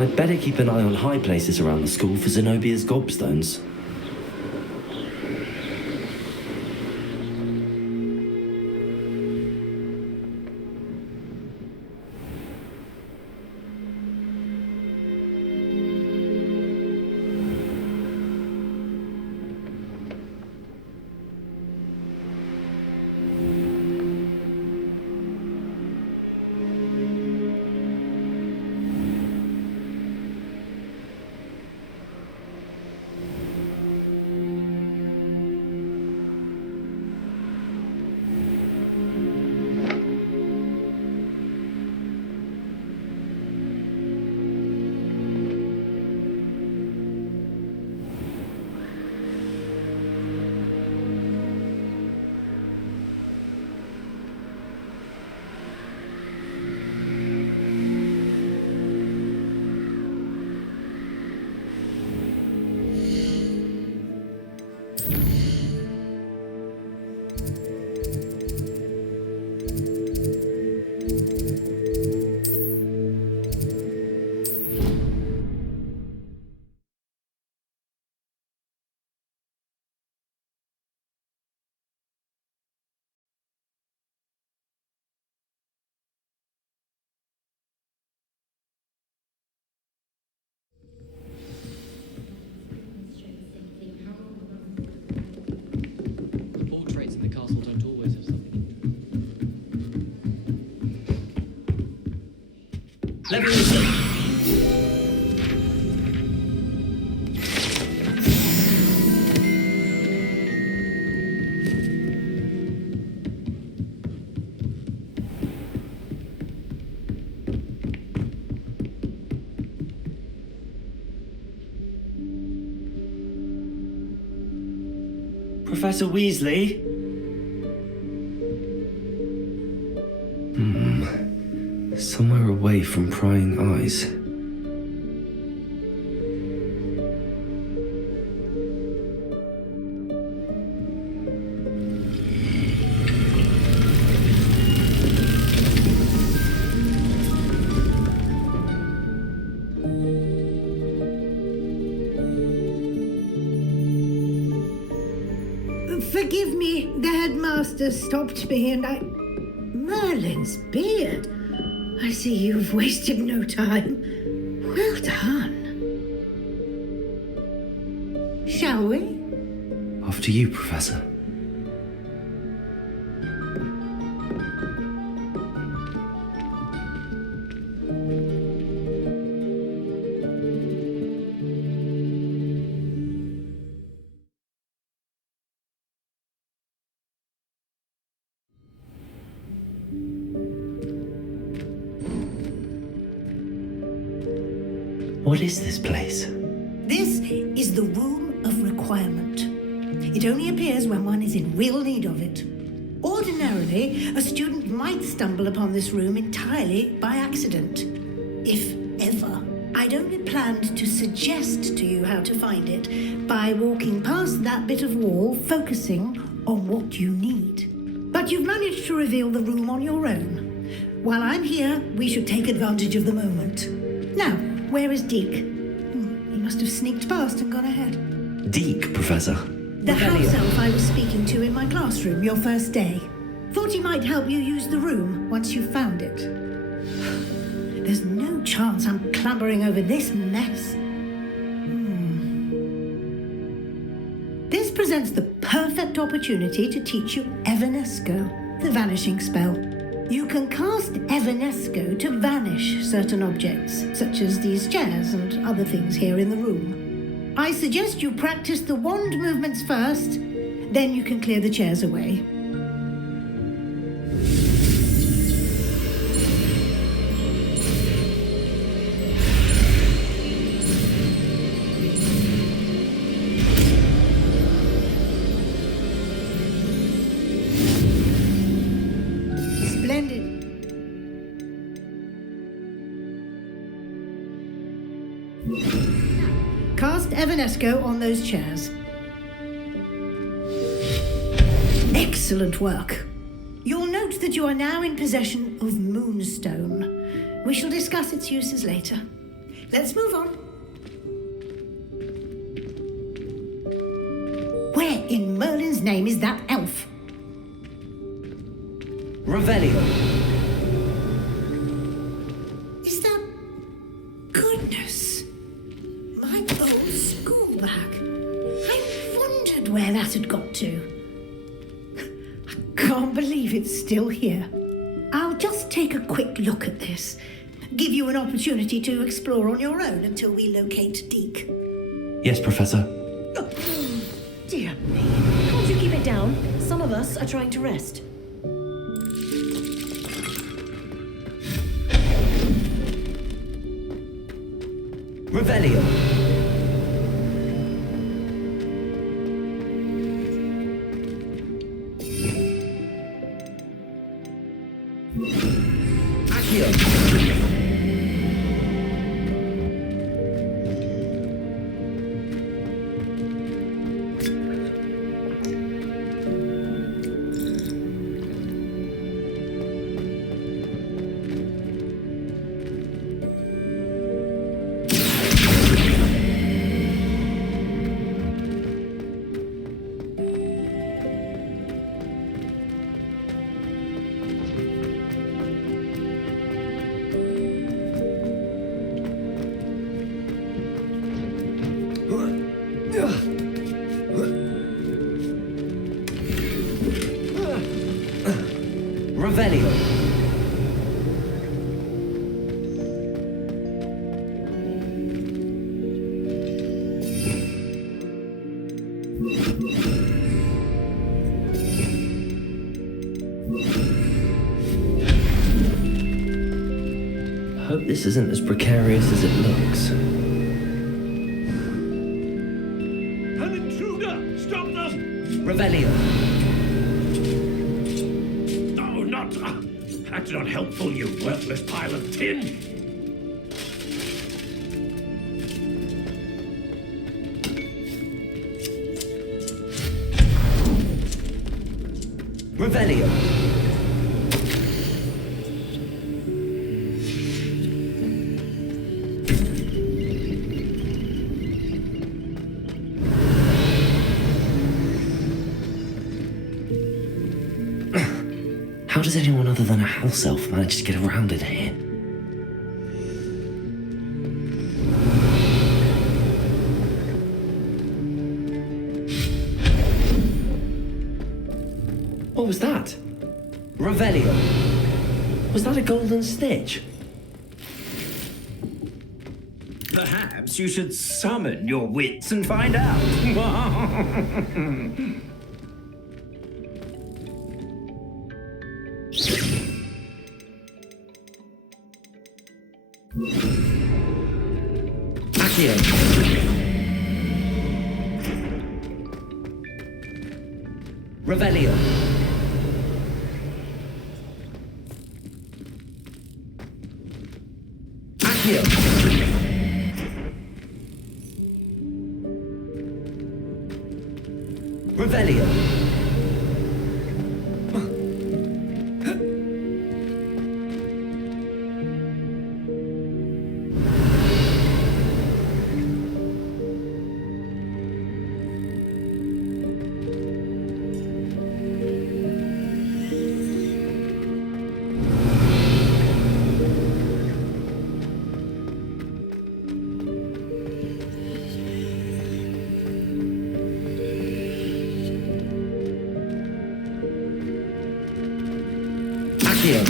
I'd better keep an eye on high places around the school for Zenobia's gobstones. Let me listen. Professor Weasley? Somewhere away from prying eyes. Forgive me, the headmaster stopped me and I... Merlin's beard. I see you've wasted no time. Well done. Shall we? After you, Professor. What is this place? This is the Room of Requirement. It only appears when one is in real need of it. Ordinarily, a student might stumble upon this room entirely by accident. If ever. I'd only planned to suggest to you how to find it by walking past that bit of wall, focusing on what you need. But you've managed to reveal the room on your own. While I'm here, we should take advantage of the moment. Now, where is Deke? He must have sneaked past and gone ahead. Deke, Professor. The house elf I was speaking to in my classroom your first day. Thought he might help you use the room once you found it. There's no chance I'm clambering over this mess. This presents the perfect opportunity to teach you Evanesco, the vanishing spell. You can cast Evanesco to vanish certain objects, such as these chairs and other things here in the room. I suggest you practice the wand movements first, then you can clear the chairs away. Cast Evanesco on those chairs. Excellent work. You'll note that you are now in possession of Moonstone. We shall discuss its uses later. let's move on. Where in Merlin's name is that elf? Revelio. Is that... Goodness! My old school bag. I wondered where that had got to. I can't believe it's still here. I'll just take a quick look at this. Give you an opportunity to explore on your own until we locate Deke. Yes, Professor. Oh, dear me. Can't you keep it down? Some of us are trying to rest. Revelio. Accio. Revelio. Hope this isn't as precarious as it looks. An intruder! Stop that! Revelio. No, not... that's not helpful, you worthless pile of tin! Revelio. How does anyone other than a house elf manage to get around in here? What was that? Revelio. Was that a golden stitch? Perhaps you should summon your wits and find out. Accio. Revelio. Accio. Revelio. Accio.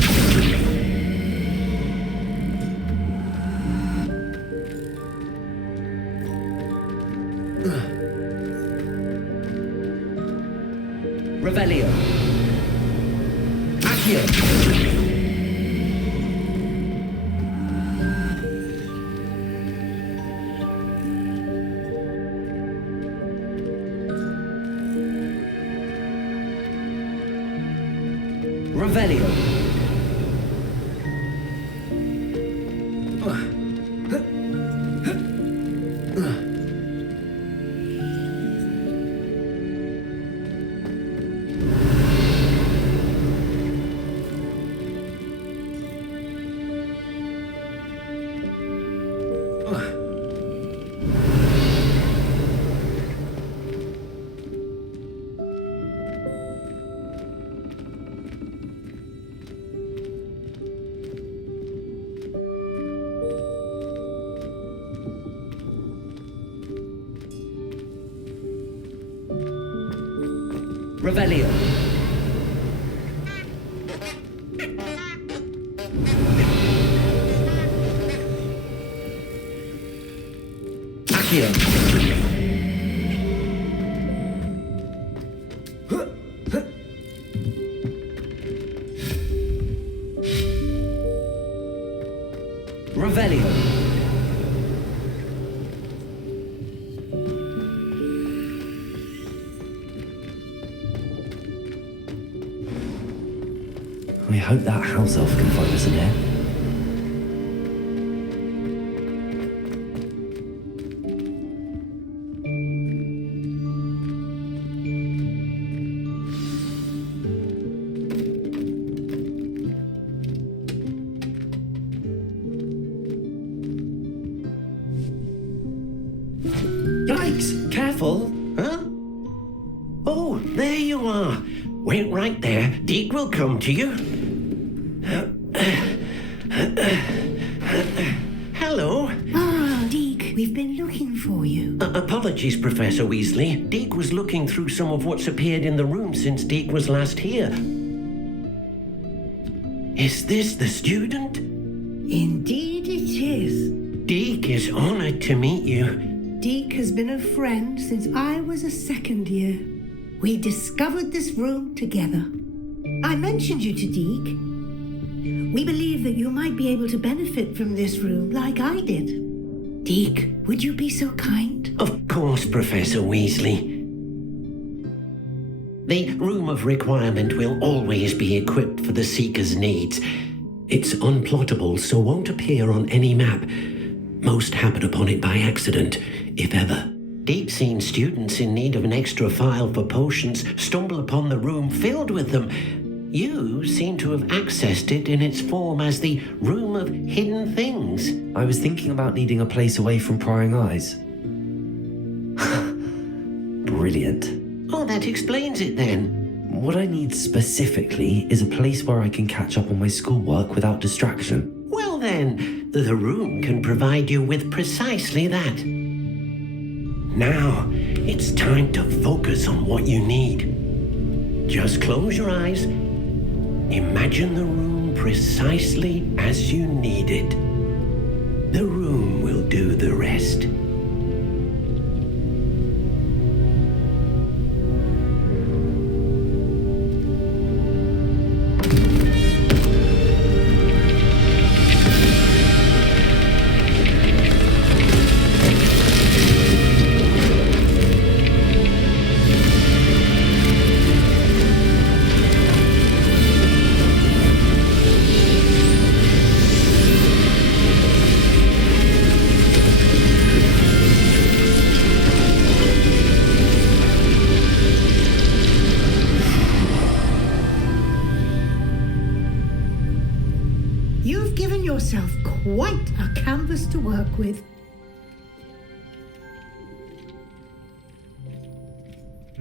Revelio. Accio. Revelio. Revelio. Accio. Revelio. I hope that house elf can find us in here. Yikes! Careful! Huh? Oh, there you are. Wait right there. Deke will come to you. Hello. Ah, Deke, we've been looking for you. Apologies, Professor Weasley. Deke was looking through some of what's appeared in the room since Deke was last here. Is this the student? Indeed it is. Deke is honored to meet you. Deke has been a friend since I was a second year. We discovered this room together. I mentioned you to Deke. We believe that you might be able to benefit from this room like I did. Deke, would you be so kind? Of course, Professor Weasley. The Room of Requirement will always be equipped for the Seeker's needs. It's unplottable, so won't appear on any map. Most happen upon it by accident, if ever. Deke's seen students in need of an extra file for potions stumble upon the room filled with them. You seem to have accessed it in its form as the Room of Hidden Things. I was thinking about needing a place away from prying eyes. Brilliant. Oh, that explains it then. What I need specifically is a place where I can catch up on my schoolwork without distraction. Well then, the room can provide you with precisely that. Now, it's time to focus on what you need. Just close your eyes. Imagine the room precisely as you need it. The room will do the rest. You've given yourself quite a canvas to work with.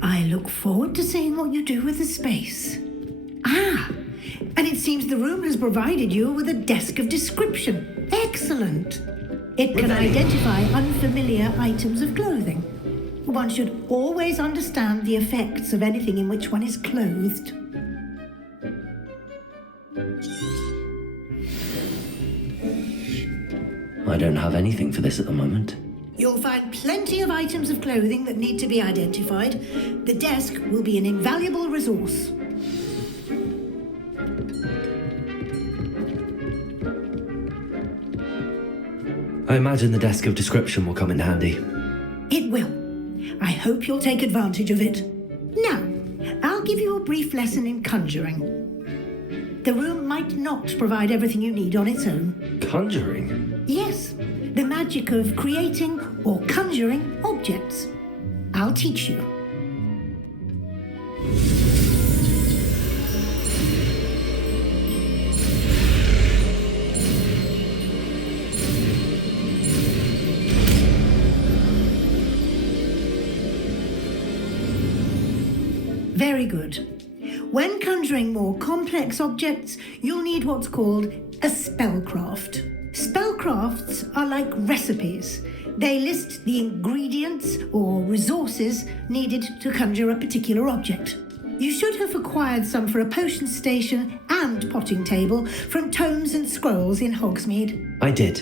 I look forward to seeing what you do with the space. Ah, and it seems the room has provided you with a desk of description. Excellent. It can identify unfamiliar items of clothing. One should always understand the effects of anything in which one is clothed. I don't have anything for this at the moment. You'll find plenty of items of clothing that need to be identified. The desk will be an invaluable resource. I imagine the desk of description will come in handy. It will. I hope you'll take advantage of it. Now, I'll give you a brief lesson in conjuring. The room might not provide everything you need on its own. Conjuring? Yes, the magic of creating or conjuring objects. I'll teach you. Very good. When conjuring more complex objects, you'll need what's called a spellcraft. Spellcrafts are like recipes. They list the ingredients or resources needed to conjure a particular object. You should have acquired some for a potion station and potting table from Tomes and Scrolls in Hogsmeade. I did.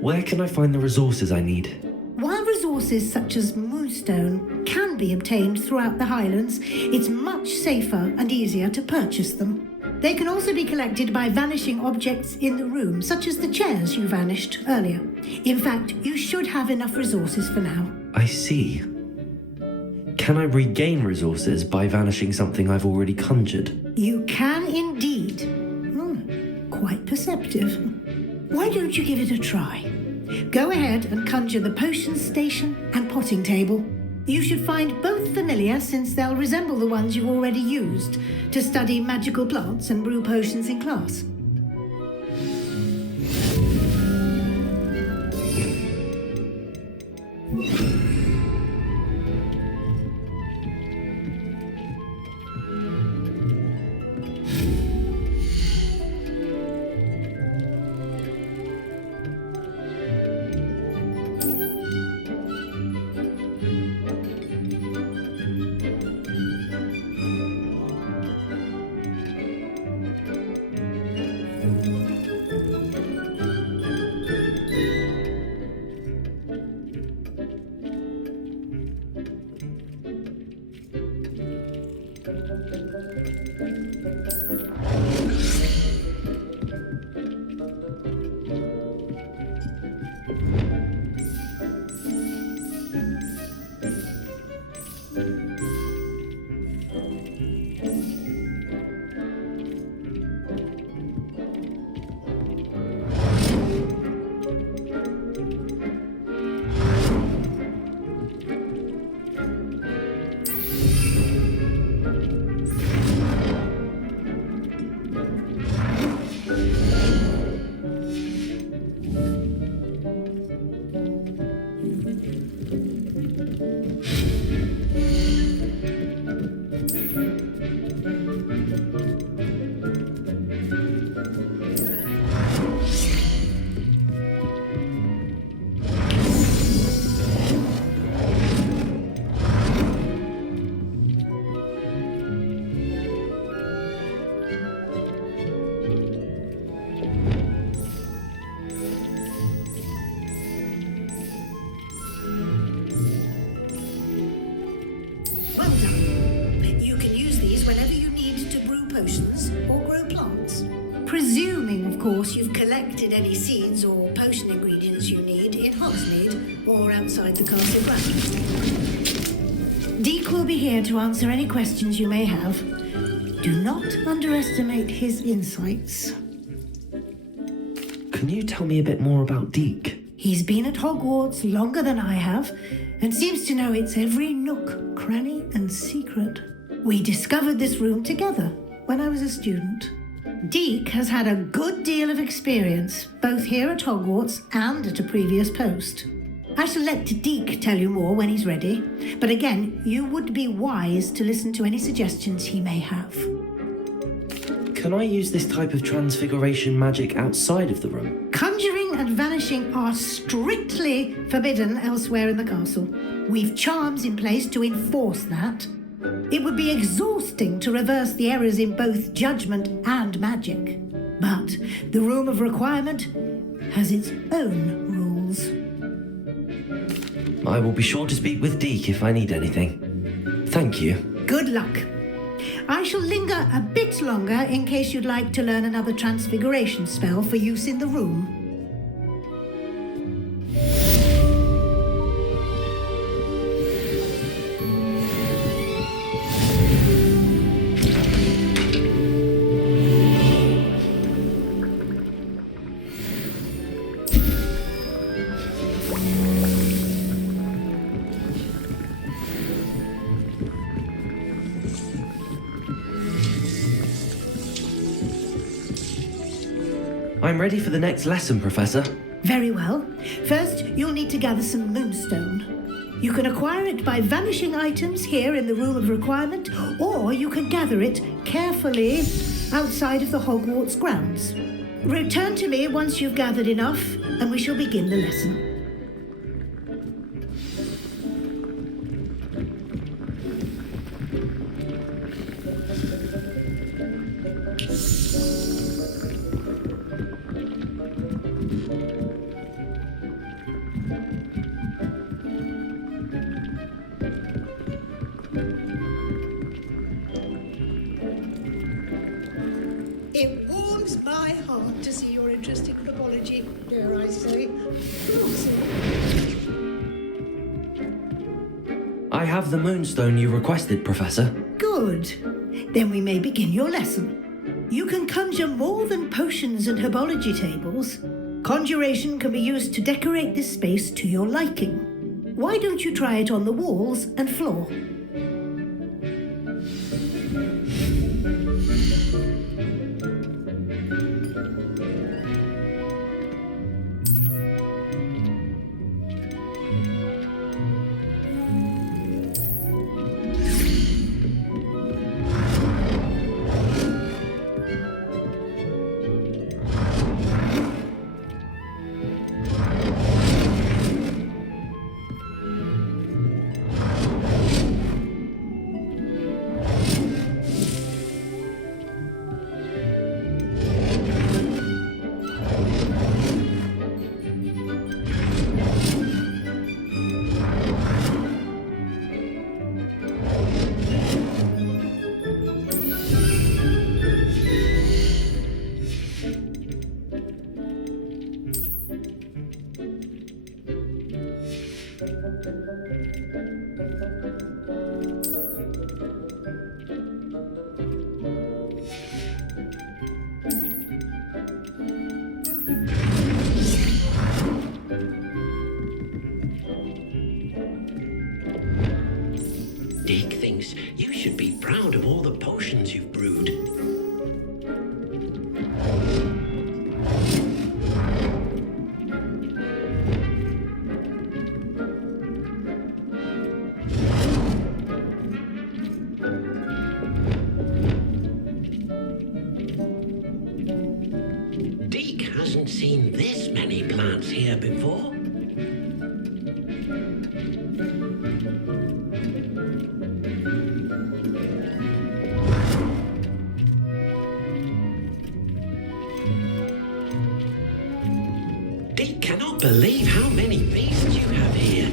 Where can I find the resources I need? While resources such as moonstone can be obtained throughout the Highlands, it's much safer and easier to purchase them. They can also be collected by vanishing objects in the room, such as the chairs you vanished earlier. In fact, you should have enough resources for now. I see. Can I regain resources by vanishing something I've already conjured? You can indeed. Quite perceptive. Why don't you give it a try? Go ahead and conjure the potion station and potting table. You should find both familiar, since they'll resemble the ones you've already used to study magical plants and brew potions in class. You've collected any seeds or potion ingredients you need in Hogsmeade or outside the castle grounds. Deek will be here to answer any questions you may have. Do not underestimate his insights. Can you tell me a bit more about Deek? He's been at Hogwarts longer than I have and seems to know its every nook, cranny and secret. We discovered this room together when I was a student. Deek has had a good deal of experience, both here at Hogwarts and at a previous post. I shall let Deek tell you more when he's ready, but again, you would be wise to listen to any suggestions he may have. Can I use this type of transfiguration magic outside of the room? Conjuring and vanishing are strictly forbidden elsewhere in the castle. We've charms in place to enforce that. It would be exhausting to reverse the errors in both judgment and magic. But the Room of Requirement has its own rules. I will be sure to speak with Deek if I need anything. Thank you. Good luck. I shall linger a bit longer in case you'd like to learn another transfiguration spell for use in the room. I'm ready for the next lesson, Professor. Very well. First, you'll need to gather some moonstone. You can acquire it by vanishing items here in the Room of Requirement, or you can gather it carefully outside of the Hogwarts grounds. Return to me once you've gathered enough, and we shall begin the lesson. It warms my heart to see your interest in herbology, dare I say. I have the moonstone you requested, Professor. Good. Then we may begin your lesson. You can conjure more than potions and herbology tables. Conjuration can be used to decorate this space to your liking. Why don't you try it on the walls and floor? Dick thinks you should be proud of all the potions you've brewed. Dick hasn't seen this many plants here before. Dick cannot believe how many beasts you have here.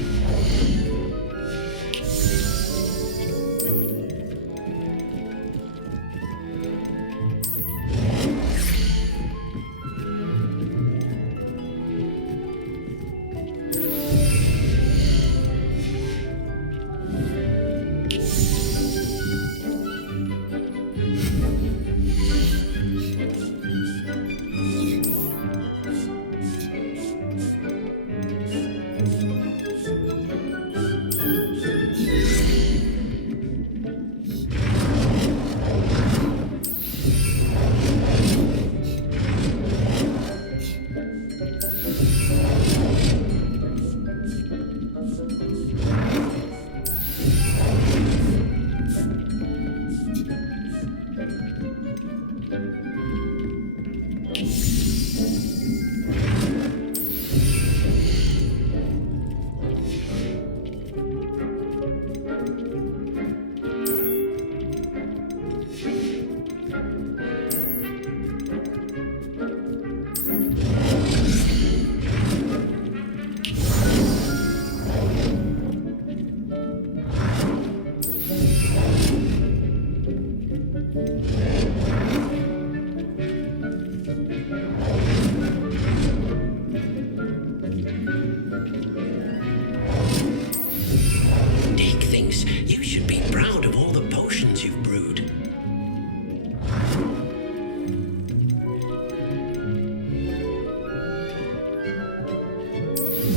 Dick thinks you should be proud of all the potions you've brewed.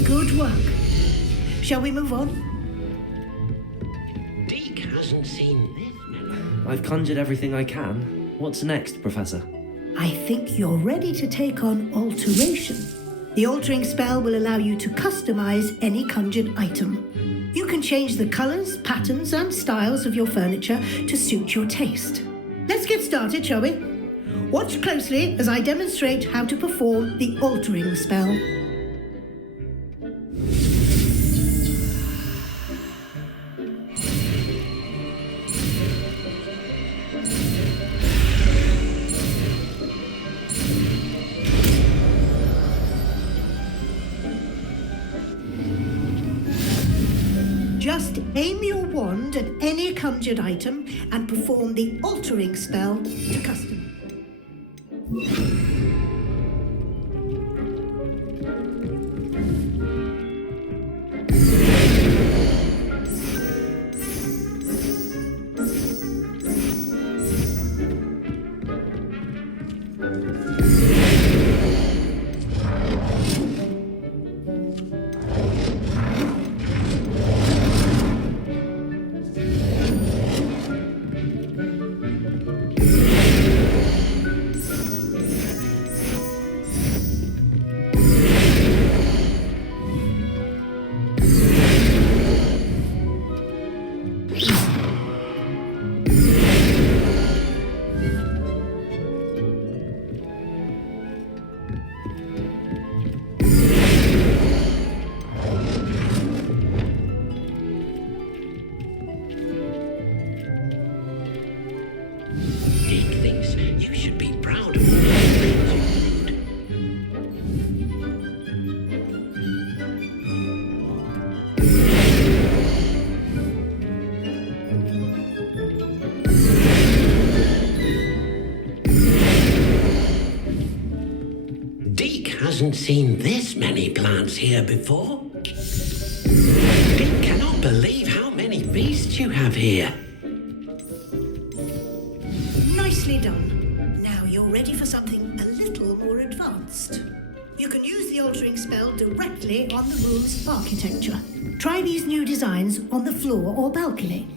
Good work. Shall we move on? Dick hasn't seen this many. I've conjured everything I can. What's next, Professor? I think you're ready to take on alteration. The altering spell will allow you to customize any conjured item. You can change the colors, patterns, and styles of your furniture to suit your taste. Let's get started, shall we? Watch closely as I demonstrate how to perform the altering spell. Just aim your wand at any conjured item and perform the altering spell to custom. Dick thinks you should be proud of all the things you did. Deke hasn't seen this many plants here before. Deke cannot believe how many beasts you have here. Nicely done. Now you're ready for something a little more advanced. You can use the altering spell directly on the room's architecture. Try these new designs on the floor or balcony.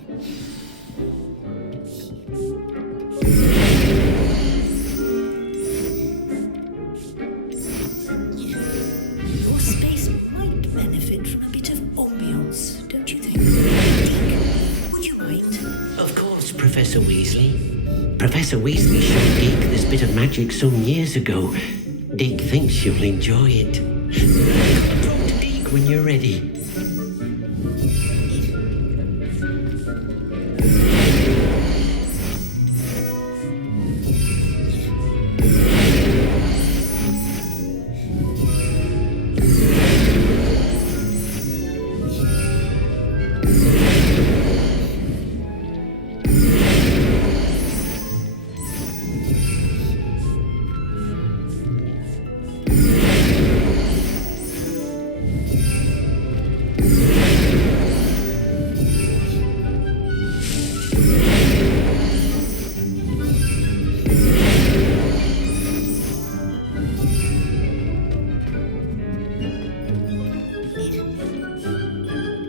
Your space might benefit from a bit of ambiance, don't you think? Dick, would you mind? Of course, Professor Weasley. Professor Weasley showed Deke this bit of magic some years ago. Deke thinks you'll enjoy it. Talk to Deke when you're ready.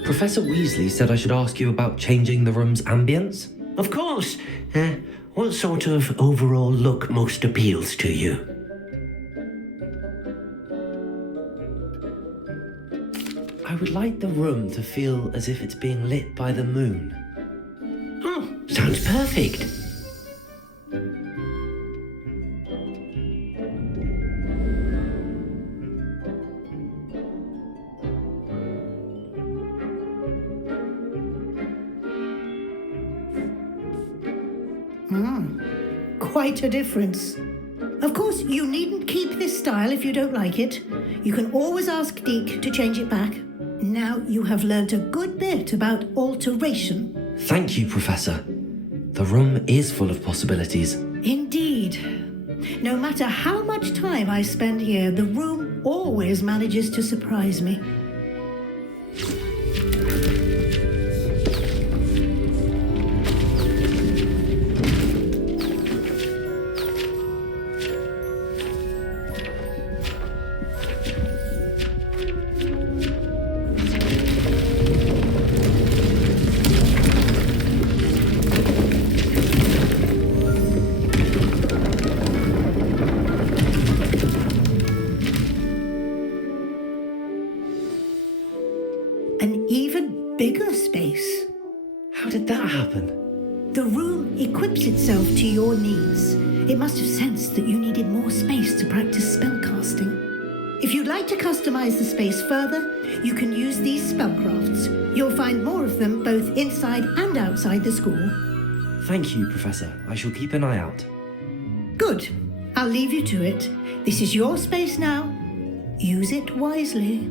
Professor Weasley said I should ask you about changing the room's ambience. Of course. What sort of overall look most appeals to you? I would like the room to feel as if it's being lit by the moon. Oh, sounds perfect. Quite a difference. Of course, you needn't keep this style if you don't like it. You can always ask Deke to change it back. Now you have learnt a good bit about alteration. Thank you, Professor. The room is full of possibilities. Indeed. No matter how much time I spend here, the room always manages to surprise me. An even bigger space. How did that happen? The room equips itself to your needs. It must have sensed that you needed more space to practice spellcasting. If you'd like to customize the space further, you can use these spellcrafts. You'll find more of them both inside and outside the school. Thank you, Professor. I shall keep an eye out. Good. I'll leave you to it. This is your space now. Use it wisely.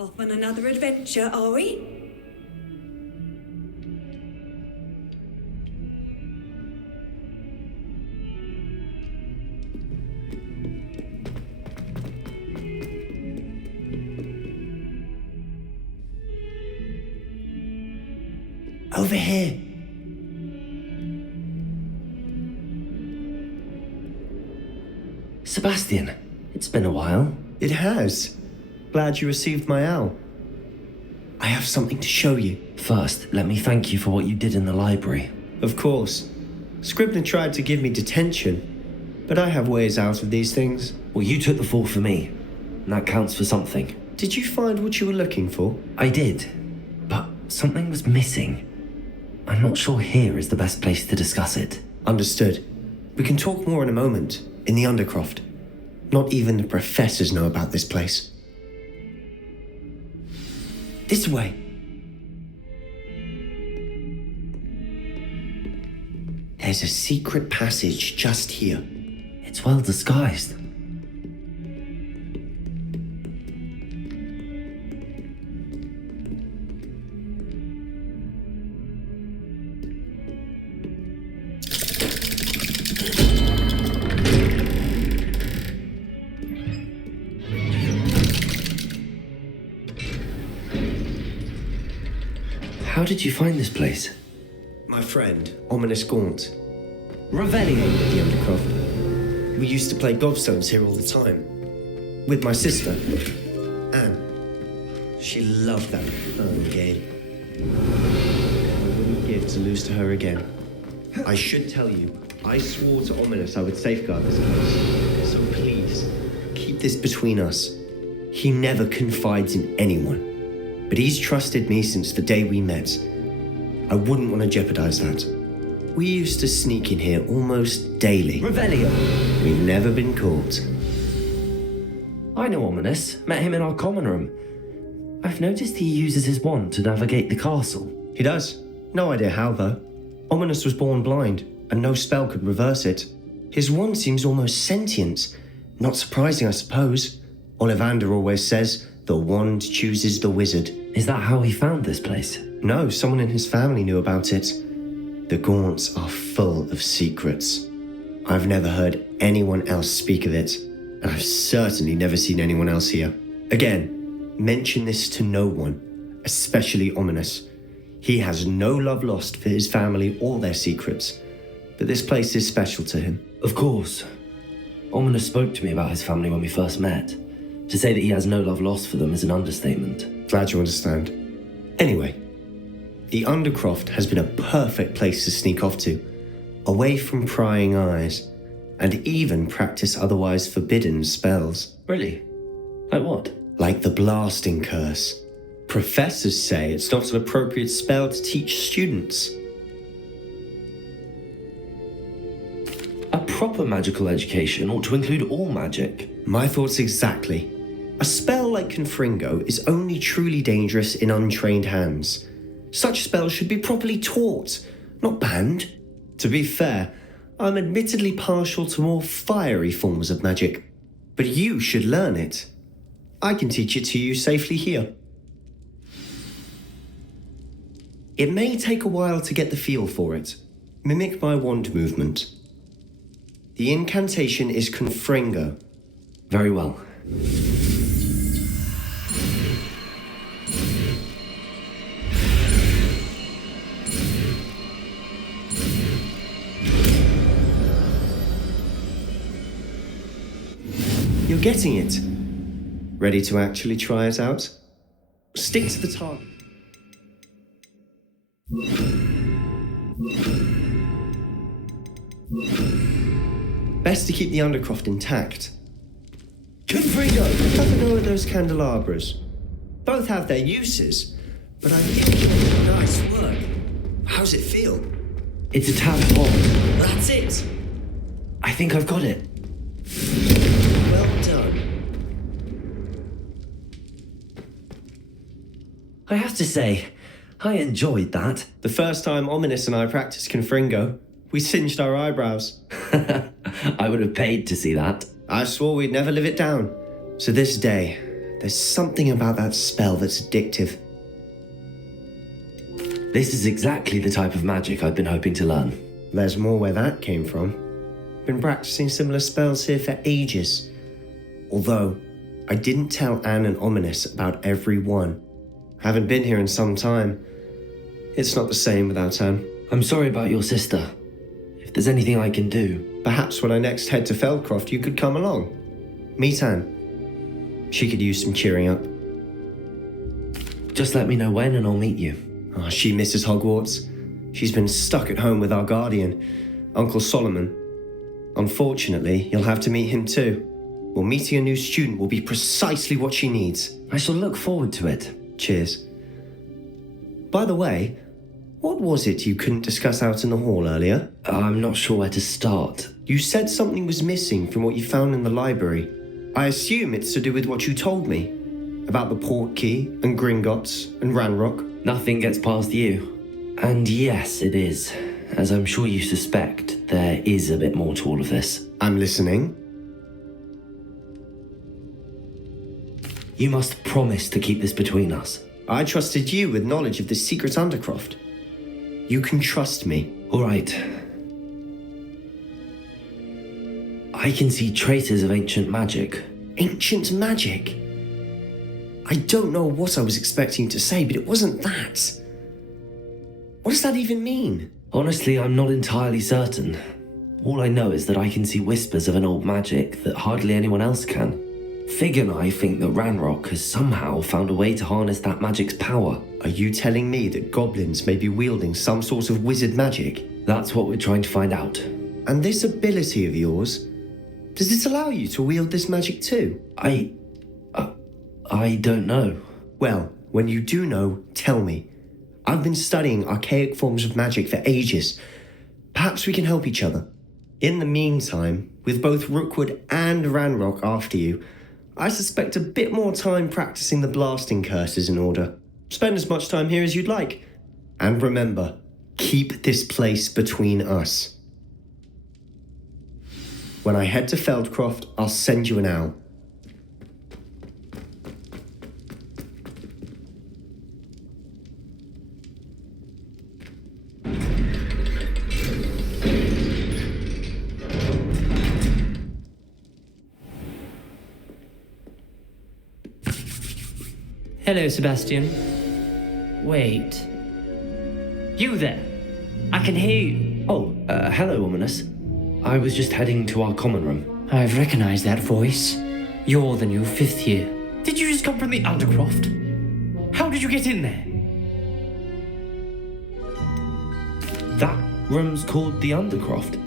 Off on another adventure, are we? Over here. Sebastian, it's been a while. It has. Glad you received my owl. I have something to show you. First, let me thank you for what you did in the library. Of course. Scribner tried to give me detention, but I have ways out of these things. Well, you took the fall for me, and that counts for something. Did you find what you were looking for? I did, but something was missing. I'm not sure here is the best place to discuss it. Understood. We can talk more in a moment, in the Undercroft. Not even the professors know about this place. This way. There's a secret passage just here. It's well disguised. How did you find this place? My friend, Ominous Gaunt. Revelio. The Undercroft. We used to play gobstones here all the time. With my sister, Anne. She loved that game. I wouldn't give to lose to her again. I should tell you, I swore to Ominous I would safeguard this place. So please, keep this between us. He never confides in anyone. But he's trusted me since the day we met. I wouldn't want to jeopardize that. We used to sneak in here almost daily. Revelio. We've never been caught. I know Ominous. Met him in our common room. I've noticed he uses his wand to navigate the castle. He does. No idea how, though. Ominous was born blind, and no spell could reverse it. His wand seems almost sentient. Not surprising, I suppose. Ollivander always says, the wand chooses the wizard. Is that how he found this place? No, someone in his family knew about it. The Gaunts are full of secrets. I've never heard anyone else speak of it, and I've certainly never seen anyone else here. Again, mention this to no one, especially Ominous. He has no love lost for his family or their secrets, but this place is special to him. Of course. Ominous spoke to me about his family when we first met. To say that he has no love lost for them is an understatement. Glad you understand. Anyway, the Undercroft has been a perfect place to sneak off to, away from prying eyes, and even practice otherwise forbidden spells. Really? Like what? Like the blasting curse. Professors say it's not an appropriate spell to teach students. A proper magical education ought to include all magic. My thoughts exactly. A spell like Confringo is only truly dangerous in untrained hands. Such spells should be properly taught, not banned. To be fair, I'm admittedly partial to more fiery forms of magic, but you should learn it. I can teach it to you safely here. It may take a while to get the feel for it. Mimic my wand movement. The incantation is Confringo. Very well. You're getting it. Ready to actually try it out? Stick to the target. Best to keep the Undercroft intact. Confringo! Have a go at those candelabras. Both have their uses, but I think you're doing nice work. How's it feel? It's a tad hot. That's it! I think I've got it. Well done. I have to say, I enjoyed that. The first time Ominous and I practiced Confringo, we singed our eyebrows. I would have paid to see that. I swore we'd never live it down. So this day, There's something about that spell that's addictive. This is exactly the type of magic I've been hoping to learn. There's more where that came from. Been practicing similar spells here for ages. Although, I didn't tell Anne and Ominous about every one. Haven't been here in some time. It's not the same without Anne. I'm sorry about your sister. If there's anything I can do... Perhaps when I next head to Feldcroft, you could come along. Meet Anne. She could use some cheering up. Just let me know when and I'll meet you. Oh, she misses Hogwarts. She's been stuck at home with our guardian, Uncle Solomon. Unfortunately, you'll have to meet him too. Well, meeting a new student will be precisely what she needs. I shall look forward to it. Cheers. By the way, what was it you couldn't discuss out in the hall earlier? I'm not sure where to start. You said something was missing from what you found in the library. I assume it's to do with what you told me. About the Portkey and Gringotts and Ranrock. Nothing gets past you. And yes, it is. As I'm sure you suspect, there is a bit more to all of this. I'm listening. You must promise to keep this between us. I trusted you with knowledge of the secret Undercroft. You can trust me. All right. I can see traces of ancient magic. Ancient magic? I don't know what I was expecting to say, but it wasn't that. What does that even mean? Honestly, I'm not entirely certain. All I know is that I can see whispers of an old magic that hardly anyone else can. Fig and I think that Ranrock has somehow found a way to harness that magic's power. Are you telling me that goblins may be wielding some sort of wizard magic? That's what we're trying to find out. And this ability of yours, does it allow you to wield this magic too? I don't know. Well, when you do know, tell me. I've been studying archaic forms of magic for ages. Perhaps we can help each other. In the meantime, with both Rookwood and Ranrock after you, I suspect a bit more time practicing the blasting curse is in order. Spend as much time here as you'd like. And remember, keep this place between us. When I head to Feldcroft, I'll send you an owl. Hello, Sebastian. Wait. You there? I can hear you. Oh, hello, Ominous. I was just heading to our common room. I've recognized that voice. You're the new 5th year. Did you just come from the Undercroft? How did you get in there? That room's called the Undercroft.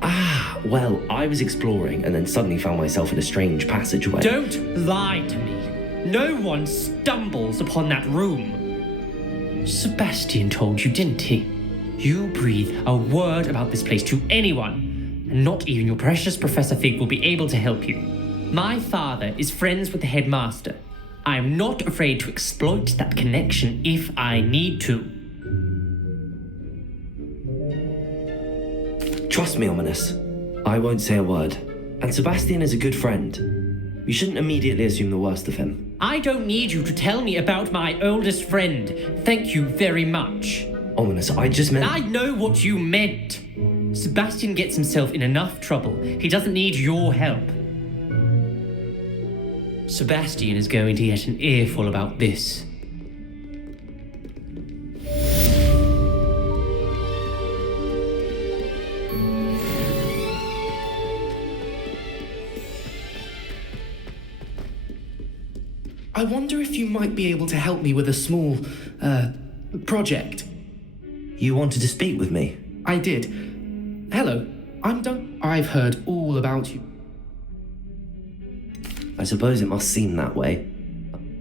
Ah, well, I was exploring and then suddenly found myself in a strange passageway. Don't lie to me. No one stumbles upon that room. Sebastian told you, didn't he? You breathe a word about this place to anyone, and not even your precious Professor Fig will be able to help you. My father is friends with the headmaster. I am not afraid to exploit that connection if I need to. Trust me, Ominous. I won't say a word. And Sebastian is a good friend. You shouldn't immediately assume the worst of him. I don't need you to tell me about my oldest friend. Thank you very much. Ominous, I just meant... I know what you meant. Sebastian gets himself in enough trouble. He doesn't need your help. Sebastian is going to get an earful about this. I wonder if you might be able to help me with a small, project. You wanted to speak with me? I did. Hello, I'm Dun. I've heard all about you. I suppose it must seem that way.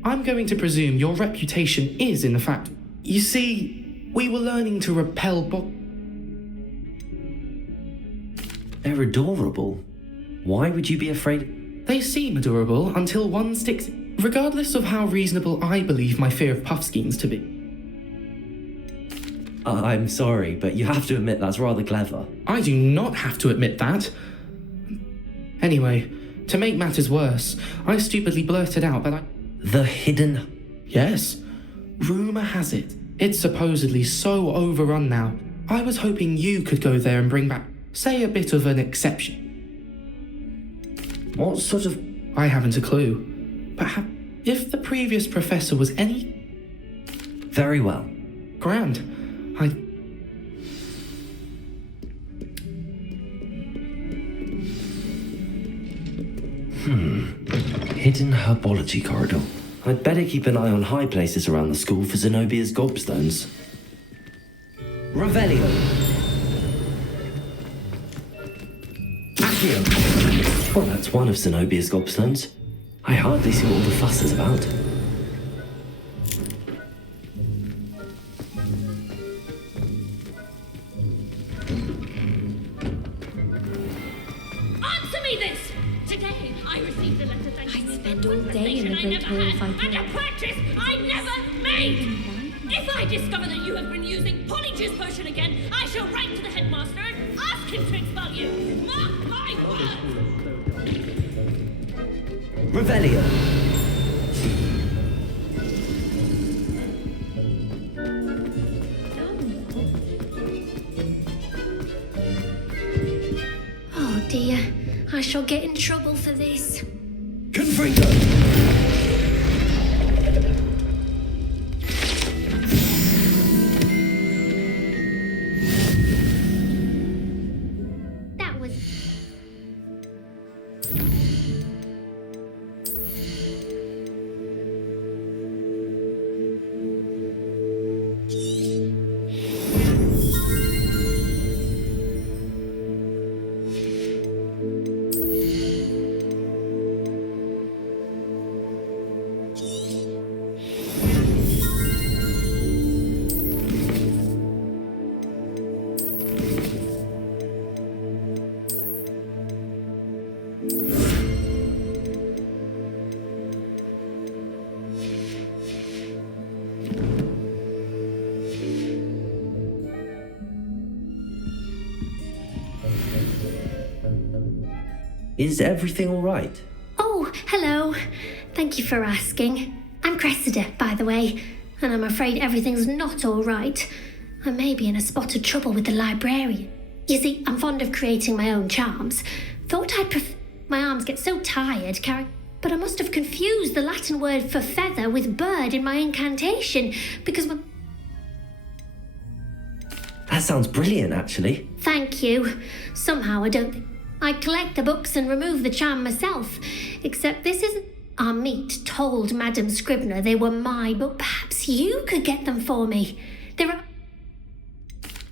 I'm going to presume your reputation is in the fact. You see, we were learning to repel They're adorable. Why would you be afraid? They seem adorable until one sticks... Regardless of how reasonable I believe my fear of Puffskeins to be. I'm sorry, but you have to admit that's rather clever. I do not have to admit that. Anyway, To make matters worse, I stupidly blurted out that The hidden... Yes. Rumour has it, it's supposedly so overrun now. I was hoping you could go there and bring back, say, a bit of an exception. What sort of... I haven't a clue. Perhaps if the previous professor was any... Very well. Grand. Hidden herbology corridor. I'd better keep an eye on high places around the school for Zenobia's gobstones. Revelio. Accio. Well, that's one of Zenobia's gobstones. I hardly see what all the fuss is about. Answer me this! Today I received a letter thanking I'd spend all day in the Great Hall if I could. and a practice I never made! If I discover that you have been using polyjuice potion again, I shall write to the headmaster and ask him to expel you! Mark my words! Revelio. Oh dear, I shall get in trouble for this. Confringo. That was... Is everything all right? Oh, hello. Thank you for asking. I'm Cressida, by the way, and I'm afraid everything's not all right. I may be in a spot of trouble with the librarian. You see, I'm fond of creating my own charms. Thought I'd my arms get so tired carrying... But I must have confused the Latin word for feather with bird in my incantation, because when... That sounds brilliant, actually. Thank you. Somehow I don't think... I collect the books and remove the charm myself, except this isn't... Our meat told Madam Scribner they were my book. Perhaps you could get them for me. There are...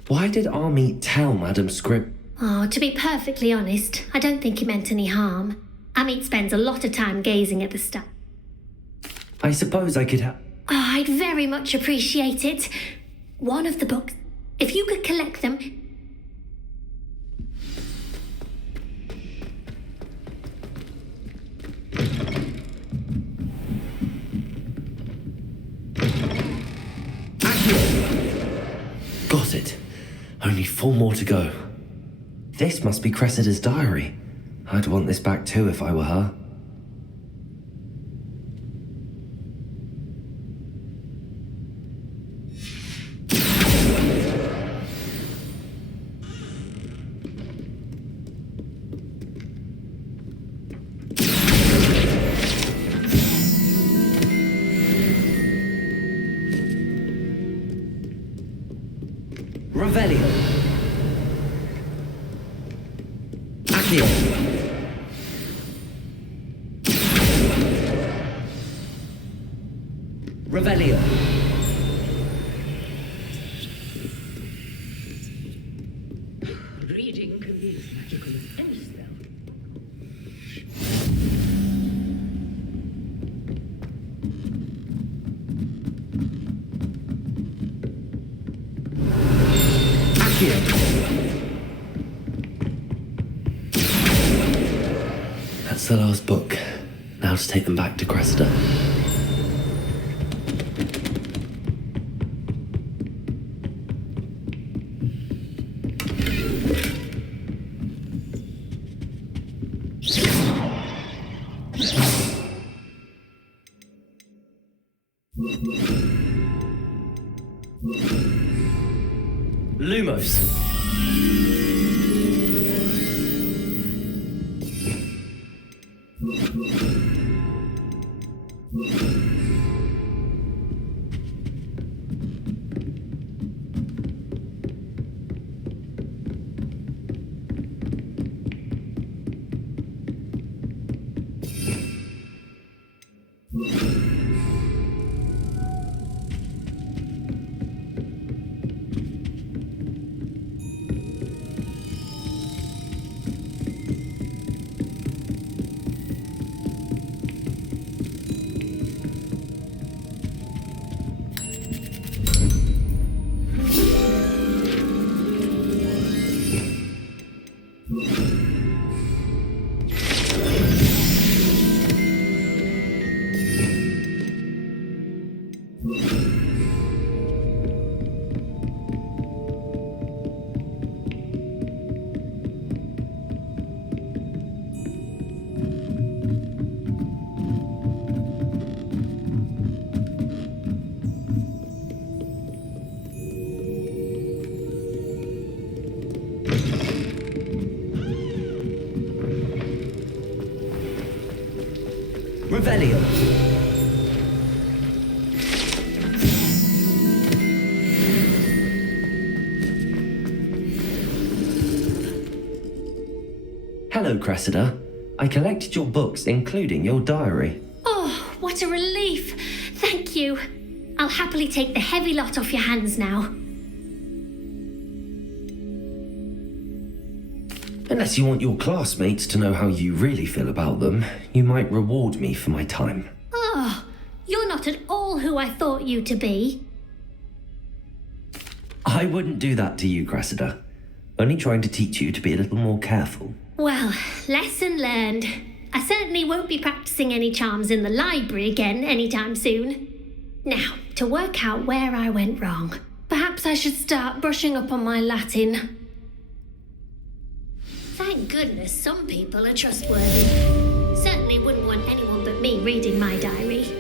Why did Army tell Madam Scrib... Oh, to be perfectly honest, I don't think he meant any harm. Amit spends a lot of time gazing at the stuff. I suppose I could have... Oh, I'd very much appreciate it. One of the books, if you could collect them... Got it. Only 4 more to go. This must be Cressida's diary. I'd want this back too if I were her. Revelio. Accio. Revelio. Reading can be as magical as any spell. That's the last book. Now to take them back to Cressida. Lumos. Revelio. Hello, Cressida. I collected your books, including your diary. Oh, what a relief. Thank you. I'll happily take the heavy lot off your hands now. Unless you want your classmates to know how you really feel about them, you might reward me for my time. Oh, you're not at all who I thought you to be. I wouldn't do that to you, Cressida. Only trying to teach you to be a little more careful. Well, lesson learned. I certainly won't be practicing any charms in the library again anytime soon. Now, to work out where I went wrong. Perhaps I should start brushing up on my Latin. Thank goodness some people are trustworthy. Certainly wouldn't want anyone but me reading my diary.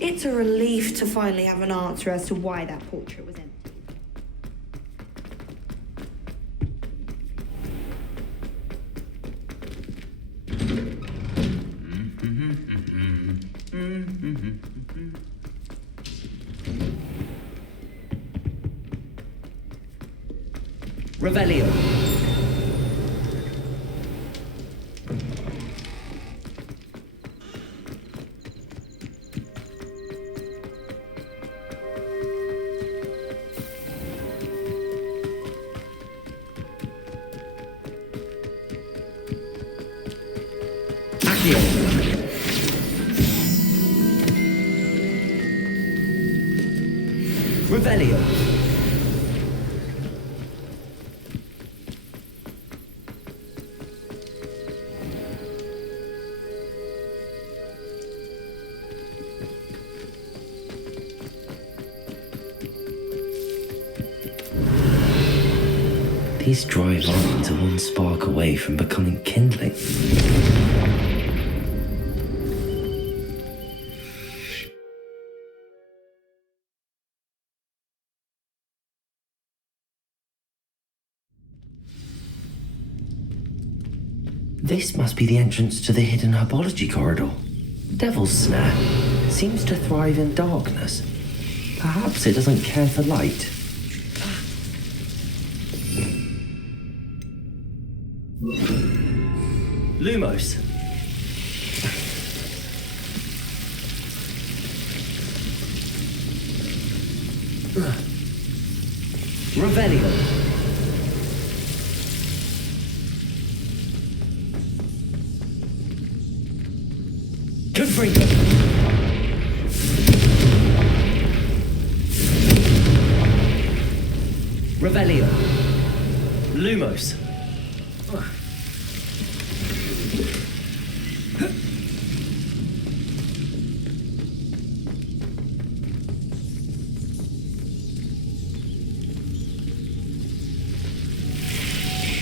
It's a relief to finally have an answer as to why that portrait was empty. Revelio. Revelio. These drive items are one spark away from becoming kindling. This must be the entrance to the hidden herbology corridor. Devil's Snare seems to thrive in darkness. Perhaps it doesn't care for light. Lumos. Revelio. Confringo. Revelio. Lumos.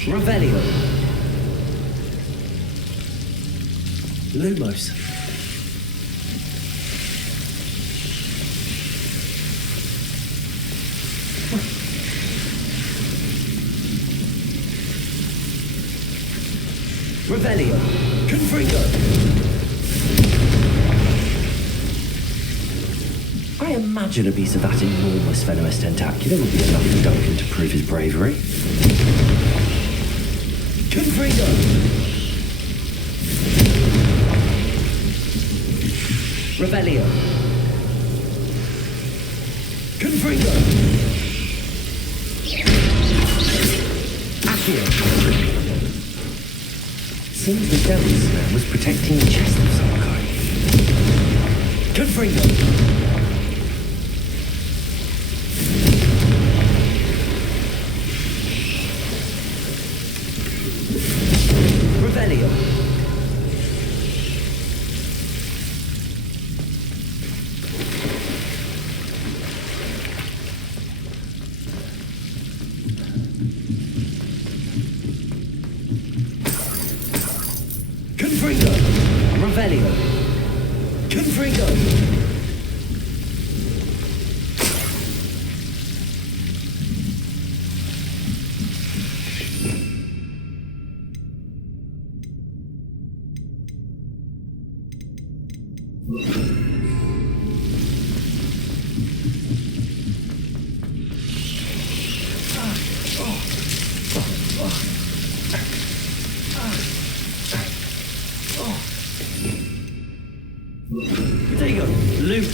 Revelio. Lumos. Revelio. Confringo. I imagine a piece of that enormous venomous tentacular would be enough for Duncan to prove his bravery. Confringo. Revelio. Confringo. Accio. Seems the devil snare was protecting the chest of some kind. Confringo. Revelio. Confringo. Revelio. Confringo. There you go, Luke.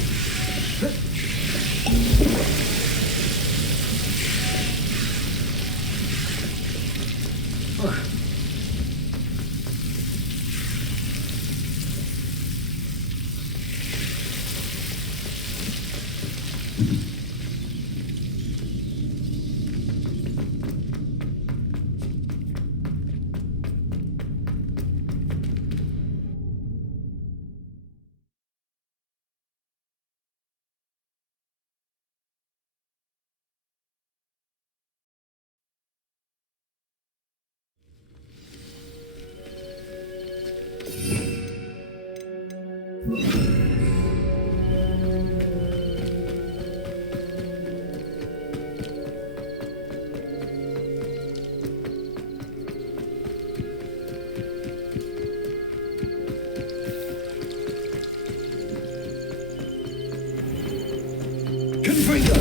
Confringo.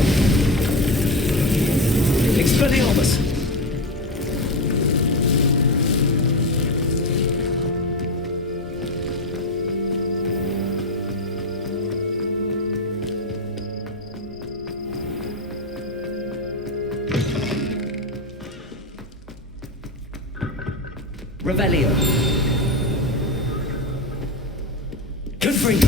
Expelliarmus. Revelio. Confringo.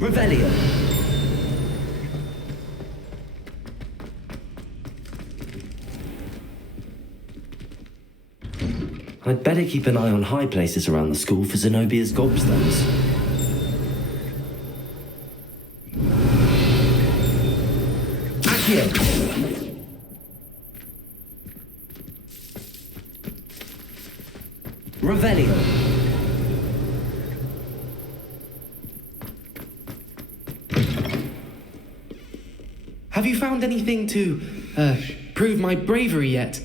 Revelio. I'd better keep an eye on high places around the school for Zenobia's gobstones. Accio. Revelio. Have you found anything to, prove my bravery yet?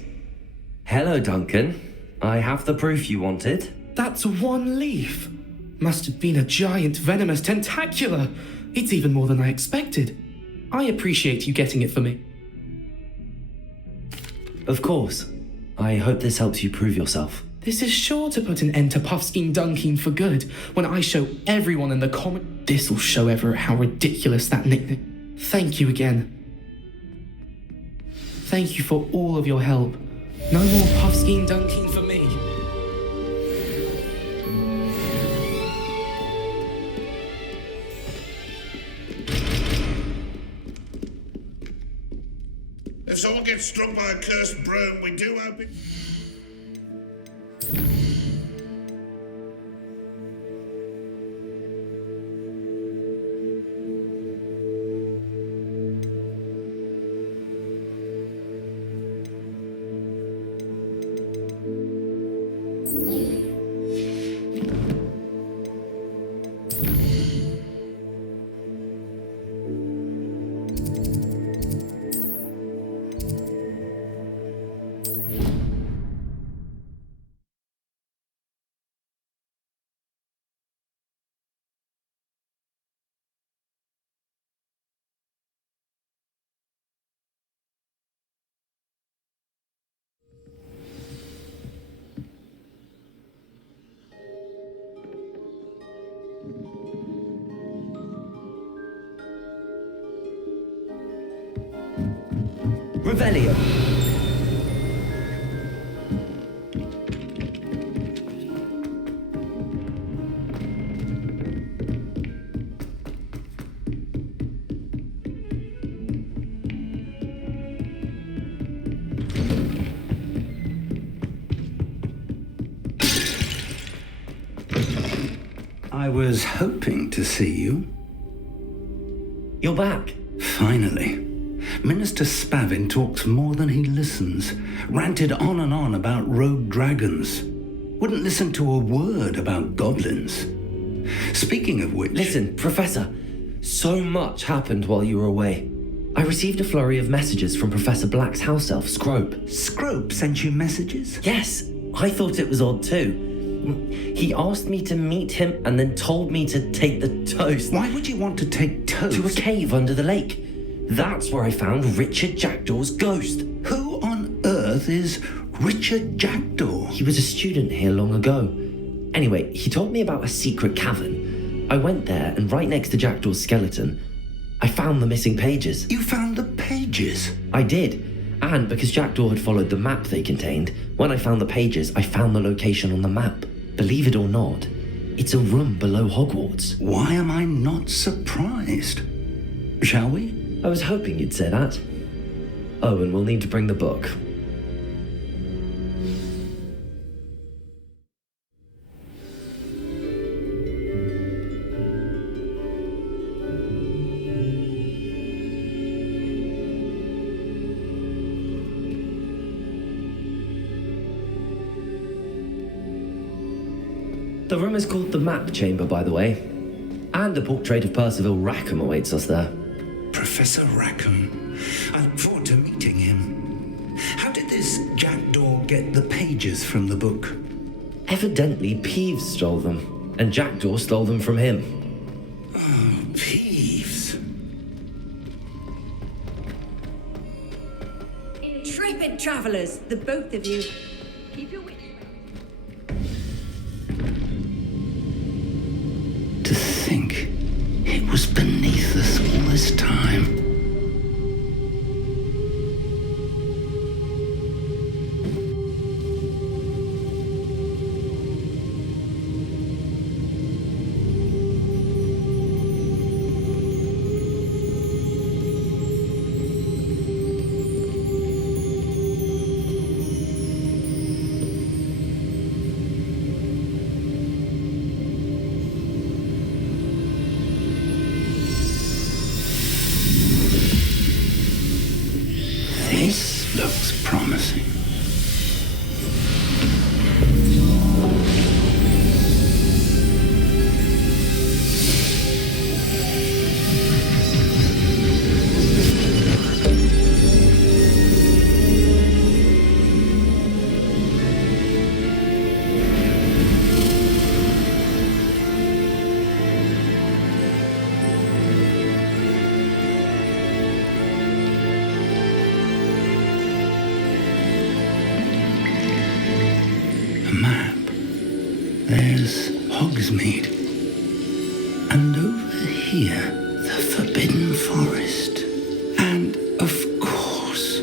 Hello, Duncan. I have the proof you wanted. That's one leaf. Must have been a giant venomous tentacula. It's even more than I expected. I appreciate you getting it for me. Of course. I hope this helps you prove yourself. This is sure to put an end to Puffskein Dunkin for good when I show everyone in the comment. This'll show Everett how ridiculous that nickname. Thank you again. Thank you for all of your help. No more Puffskein Dunkin for me. If someone gets struck by a cursed broom, we do hope it... Revelio. I was hoping to see you. You're back. Finally. Minister Spavin talks more than he listens. Ranted on and on about rogue dragons. Wouldn't listen to a word about goblins. Speaking of which... Listen, Professor. So much happened while you were away. I received a flurry of messages from Professor Black's house elf, Scrope. Scrope sent you messages? Yes. I thought it was odd too. He asked me to meet him and then told me to take the toast. Why would you want to take toast? To a cave under the lake. That's where I found Richard Jackdaw's ghost. Who on earth is Richard Jackdaw? He was a student here long ago. Anyway, he told me about a secret cavern. I went there, and right next to Jackdaw's skeleton, I found the missing pages. You found the pages? I did. And because Jackdaw had followed the map they contained, when I found the pages, I found the location on the map. Believe it or not, it's a room below Hogwarts. Why am I not surprised? Shall we? I was hoping you'd say that. Oh, and we'll need to bring the book. The room is called the Map Chamber, by the way. And a portrait of Percival Rackham awaits us there. Professor Rackham. I look forward to meeting him. How did this Jackdaw get the pages from the book? Evidently, Peeves stole them, and Jackdaw stole them from him. Oh, Peeves. Intrepid travellers, the both of you. Keep your wits. To think it was beneath us all this time. Hogsmeade. And over here, the Forbidden Forest. And, of course,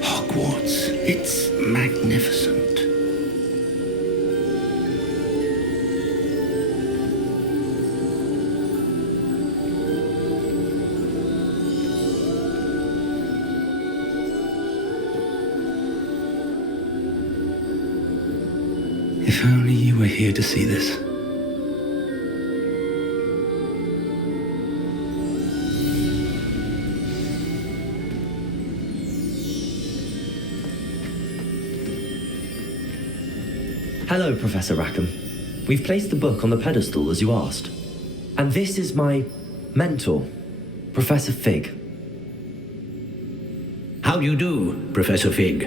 Hogwarts. It's magnificent. If only you were here to see this. Hello, Professor Rackham. We've placed the book on the pedestal as you asked. And this is my mentor, Professor Fig. How do you do, Professor Fig?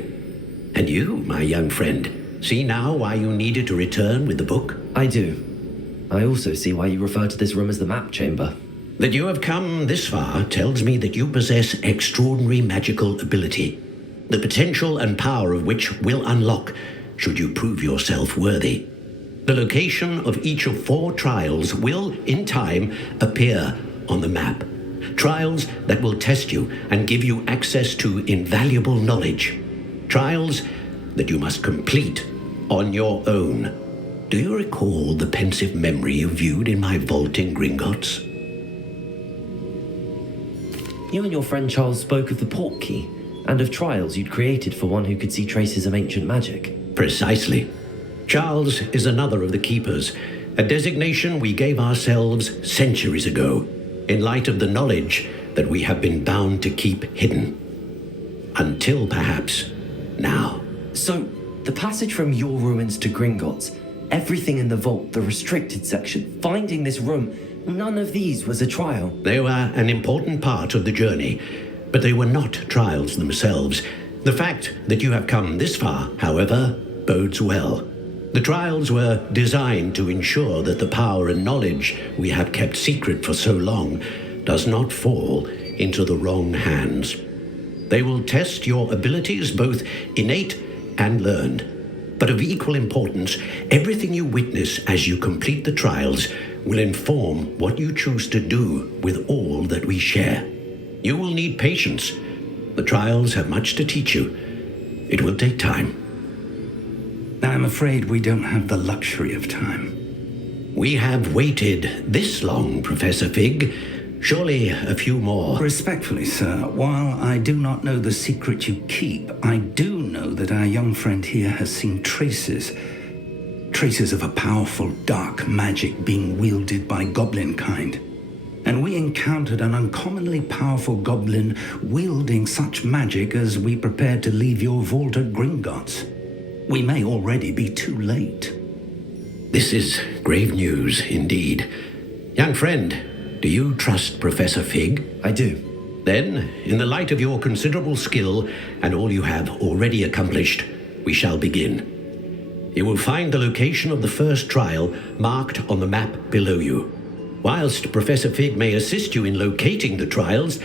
And you, my young friend, see now why you needed to return with the book? I do. I also see why you refer to this room as the map chamber. That you have come this far tells me that you possess extraordinary magical ability, the potential and power of which will unlock should you prove yourself worthy. The location of each of 4 trials will, in time, appear on the map. Trials that will test you and give you access to invaluable knowledge. Trials that you must complete on your own. Do you recall the pensive memory you viewed in my vault in Gringotts? You and your friend Charles spoke of the port key and of trials you'd created for one who could see traces of ancient magic. Precisely. Charles is another of the keepers, a designation we gave ourselves centuries ago, in light of the knowledge that we have been bound to keep hidden. Until perhaps now. So, the passage from your ruins to Gringotts, everything in the vault, the restricted section, finding this room, none of these was a trial. They were an important part of the journey, but they were not trials themselves. The fact that you have come this far, however, bodes well. The trials were designed to ensure that the power and knowledge we have kept secret for so long does not fall into the wrong hands. They will test your abilities, both innate and learned. But of equal importance, everything you witness as you complete the trials will inform what you choose to do with all that we share. You will need patience. The trials have much to teach you. It will take time. I'm afraid we don't have the luxury of time. We have waited this long, Professor Fig. Surely a few more. Respectfully, sir, while I do not know the secret you keep, I do know that our young friend here has seen traces of a powerful dark magic being wielded by goblin kind. And we encountered an uncommonly powerful goblin wielding such magic as we prepared to leave your vault at Gringotts. We may already be too late. This is grave news indeed. Young friend, do you trust Professor Fig? I do. Then, in the light of your considerable skill and all you have already accomplished, we shall begin. You will find the location of the first trial marked on the map below you. Whilst Professor Fig may assist you in locating the trials,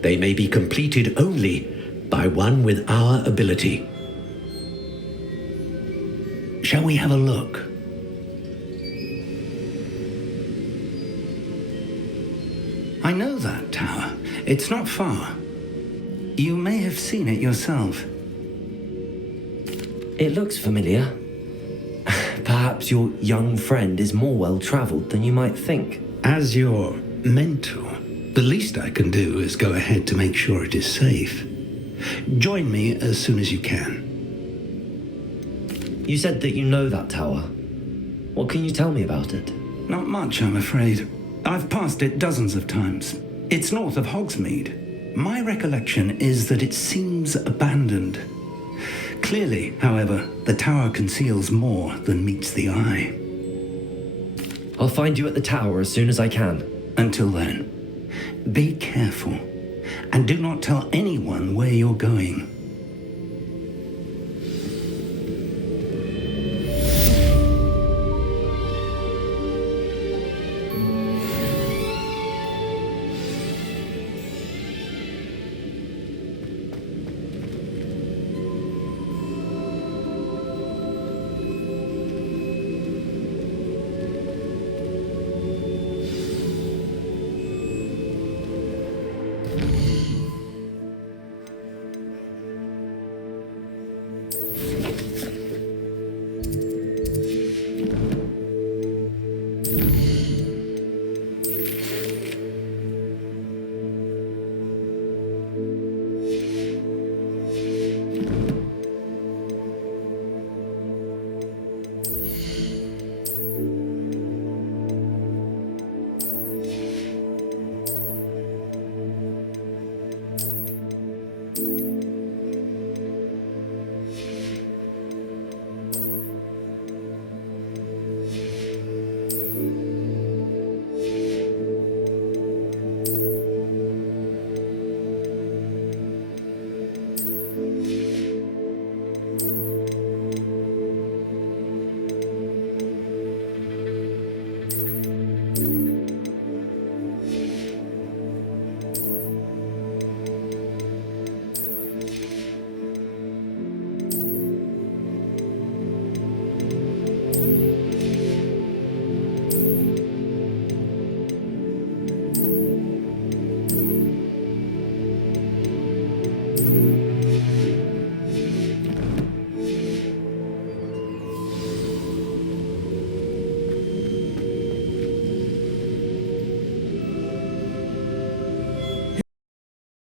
they may be completed only by one with our ability. Shall we have a look? I know that tower. It's not far. You may have seen it yourself. It looks familiar. Perhaps your young friend is more well-traveled than you might think. As your mentor, the least I can do is go ahead to make sure it is safe. Join me as soon as you can. You said that you know that tower. What can you tell me about it? Not much, I'm afraid. I've passed it dozens of times. It's north of Hogsmeade. My recollection is that it seems abandoned. Clearly, however, the tower conceals more than meets the eye. I'll find you at the tower as soon as I can. Until then, be careful, and do not tell anyone where you're going. Bye.